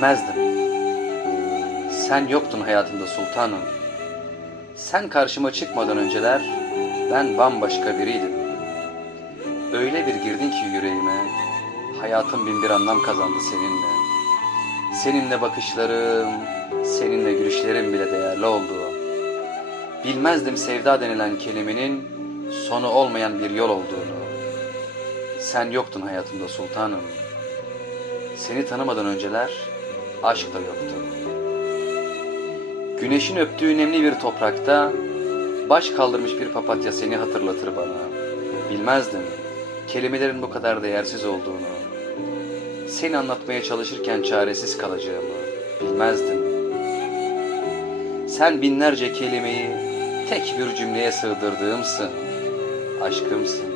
Bilmezdim. Sen yoktun hayatımda sultanım. Sen karşıma çıkmadan önceler ben bambaşka biriydim. Öyle bir girdin ki yüreğime, hayatım bin bir anlam kazandı seninle. Seninle bakışlarım, seninle gülüşlerim bile değerli oldu. Bilmezdim sevda denilen kelimenin sonu olmayan bir yol olduğunu. Sen yoktun hayatımda sultanım. Seni tanımadan önceler aşk da yoktu. Güneşin öptüğü nemli bir toprakta baş kaldırmış bir papatya seni hatırlatır bana. Bilmezdim kelimelerin bu kadar değersiz olduğunu. Seni anlatmaya çalışırken çaresiz kalacağımı bilmezdim. Sen binlerce kelimeyi tek bir cümleye sığdırdığımsın. Aşkımsın.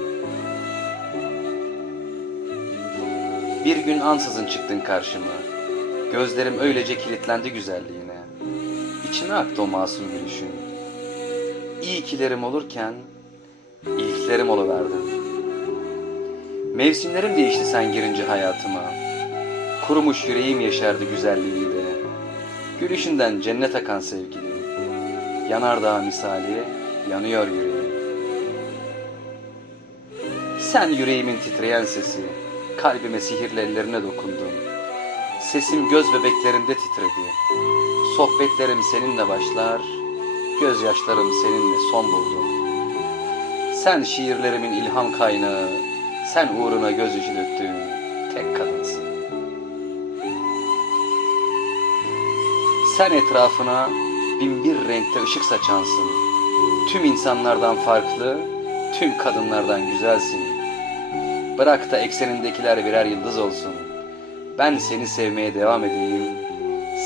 Bir gün ansızın çıktın karşıma. Gözlerim öylece kilitlendi güzelliğine. İçime aktı o masum gülüşün. İyi kilerim olurken ilklerim oluverdin. Mevsimlerim değişti sen girince hayatıma. Kurumuş yüreğim yeşerdi güzelliğiyle. Gülüşünden cennet akan sevgilim. Yanardağ misali yanıyor yüreğim. Sen yüreğimin titreyen sesi, kalbime sihirli ellerine dokundun. Sesim göz bebeklerinde titredi. Sohbetlerim seninle başlar, gözyaşlarım seninle son buldu. Sen şiirlerimin ilham kaynağı, sen uğruna gözyaşı döktüğüm tek kadınsın. Sen etrafına bin bir renkte ışık saçansın. Tüm insanlardan farklı, tüm kadınlardan güzelsin. Bırak da eksenindekiler birer yıldız olsun. Ben seni sevmeye devam edeyim.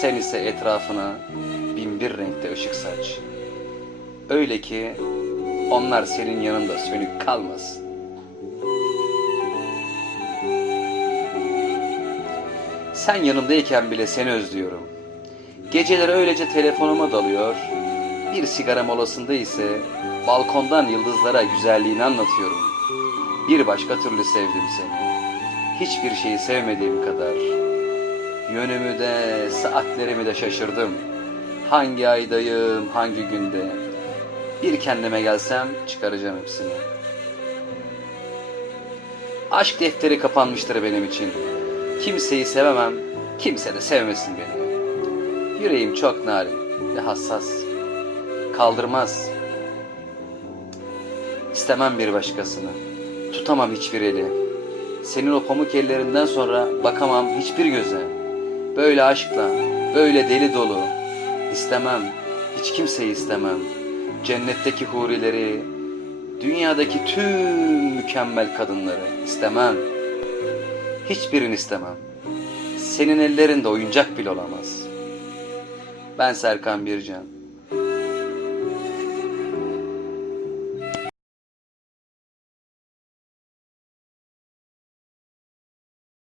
Sen ise etrafına bin bir renkte ışık saç. Öyle ki onlar senin yanında sönük kalmasın. Sen yanımdayken bile seni özlüyorum. Geceleri öylece telefonuma dalıyor. Bir sigara molasında ise balkondan yıldızlara güzelliğini anlatıyorum. Bir başka türlü sevdim seni. Hiçbir şeyi sevmediğim kadar. Yönümü de, saatlerimi de şaşırdım. Hangi aydayım, hangi günde. Bir kendime gelsem çıkaracağım hepsini. Aşk defteri kapanmıştır benim için. Kimseyi sevemem, kimse de sevmesin beni. Yüreğim çok narin ve hassas. Kaldırmaz. İstemem bir başkasını. Tutamam hiçbir eli. Senin o pamuk ellerinden sonra bakamam hiçbir göze. Böyle aşkla, böyle deli dolu. İstemem, hiç kimseyi istemem. Cennetteki hurileri, dünyadaki tüm mükemmel kadınları istemem. Hiçbirini istemem. Senin ellerinde oyuncak bile olamaz. Ben Serkan Bircan.